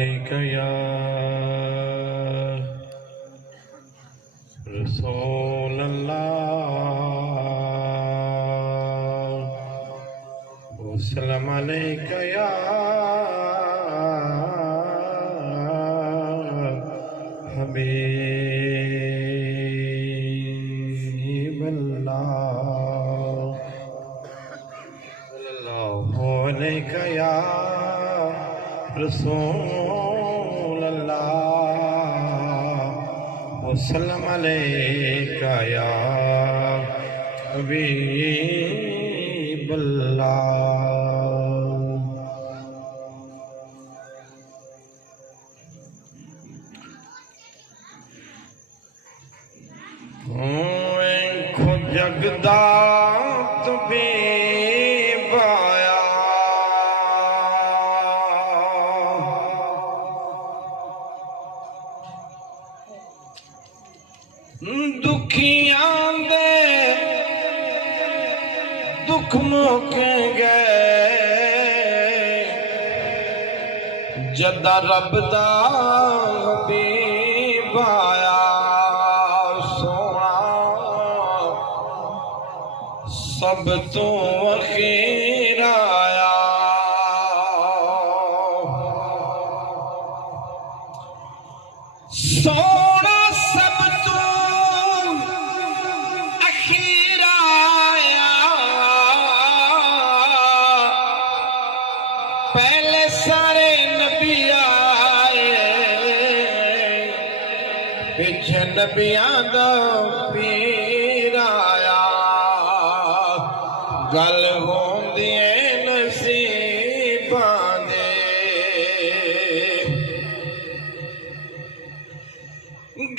अलैका या रसूल अल्लाह वसल्लम अलैका या हबीब अल्लाह सल्लल्लाहु अलैका या रसूल अल्लाह वसल्लम अलैका या हबीब अल्लाह। खुद जगदा तुबे दुखियां दे दुख मुक गए जदा रब दा हबीब आया सोना सब तो अखीर आया सोना सब तो अखीर आया पहले सारे नबी आए पिछे नबियां दा पीर आया गल होंदी है नसीबां दे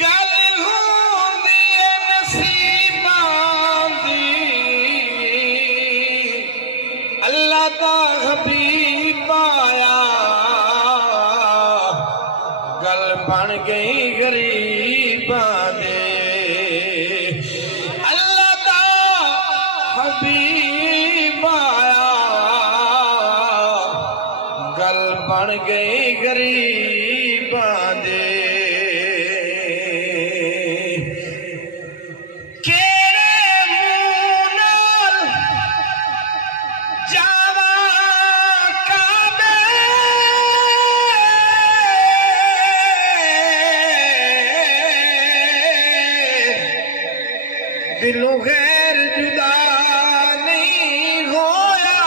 गल होंदी है नसीबां दी अल्लाह दा हबीब आया गल बन गई गरीबां दे अल्लाह दा हबीब आया गल बन गई गरीबां दे दिलों गैर जुदा नहीं होया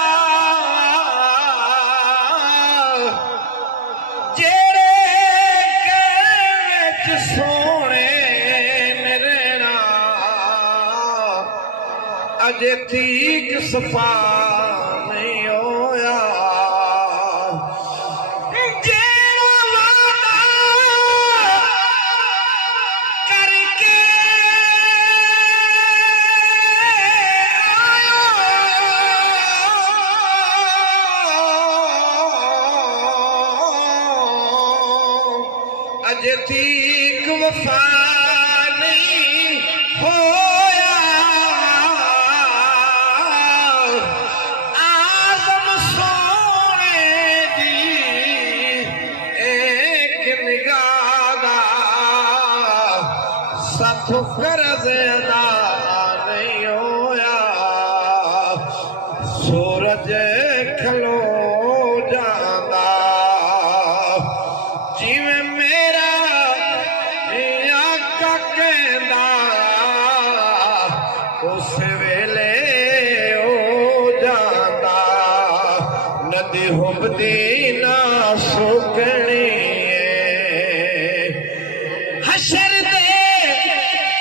जेरे कहने सोने मेरे नाल अजे ठीक सफा नहीं होया अजे ठीक वफा नहीं होया आज़म सोने दी एक निगाह दा साथ कर्ज़ अदा नहीं होया सूरज खलो जांदा जिवें उस वेले ओ जाता नदी हुबदी ना सुकनी हशर दे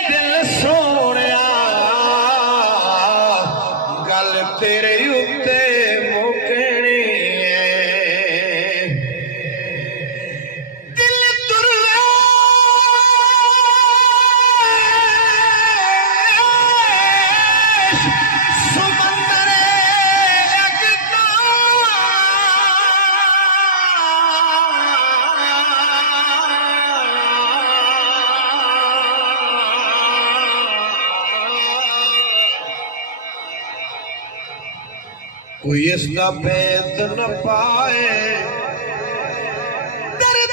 दिल सोनिया गल तेरे उत्ते मुकनी कोई इसका भेद न पाए दर्द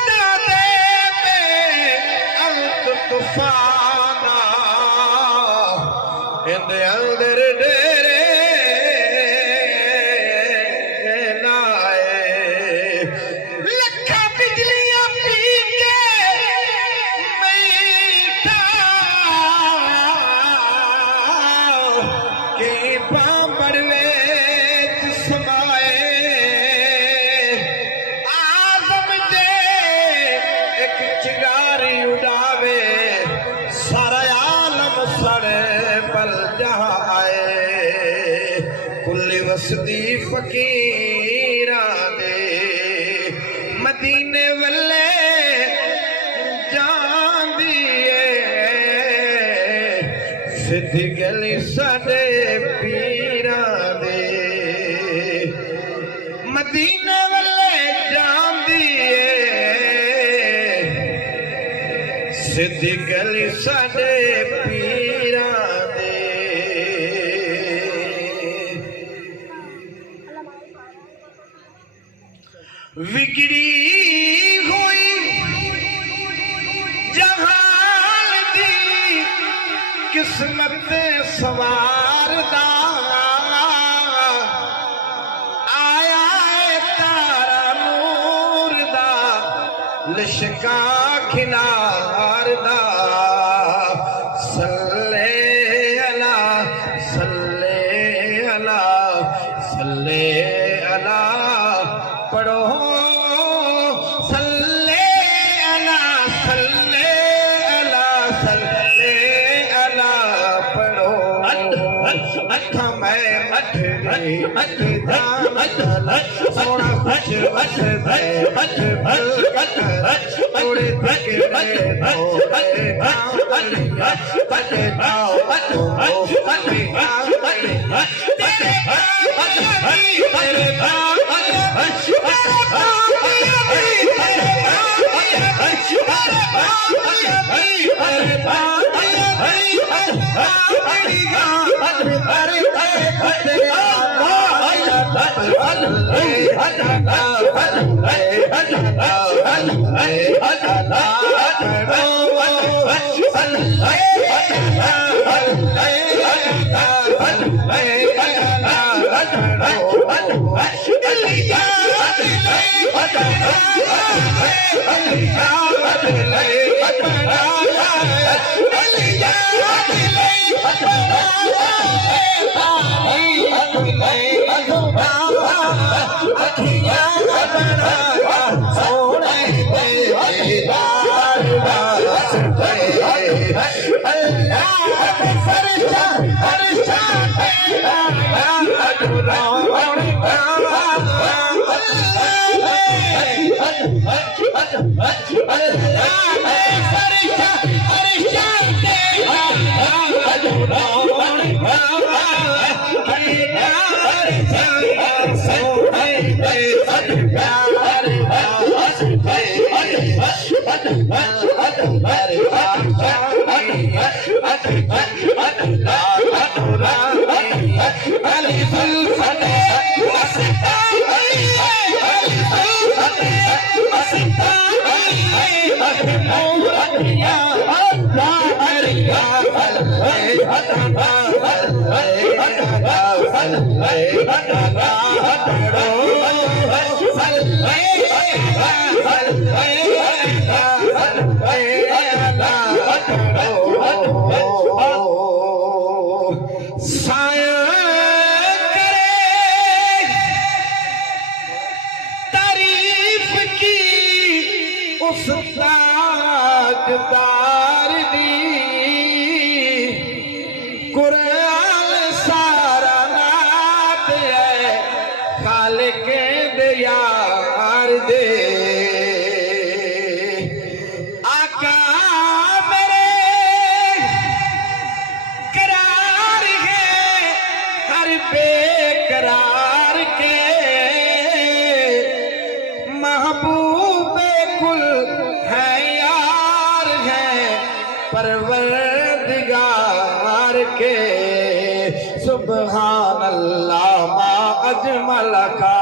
चिंगारी उड़ावे सारा आलम सड़े पल जहां आए कुल वसदी फकीरा दे मदीने वल्ले सिद्धी गली साडे पीरा दे मदीने वल्ले जांदी सिद्धी गली साडे पीरा दे विगड़ी हुई जहान दी किस्मत सवार दा आया तारा नूर दा लिशका खिलार दा सल्ले अला सल्ले अला सल्ले अला पढ़ो सल्ले अला सल्ले अला सल्ले अला पढ़ो अठ मैं अठ रे अठ दान सोना कुछ अठ मैं अठ बल थोड़े थके दो अलिया अठ जाओ अठ तारीफ की उस ताजदार दी कुरान सारा नात है खालिक दे यार दे आका मेरे करार है हर बेकरार के महबूब कुल है यार है परवरदिगार के सुबहान अल्लाह मा अजमल का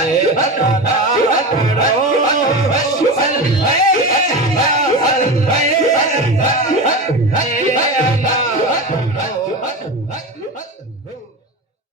हाय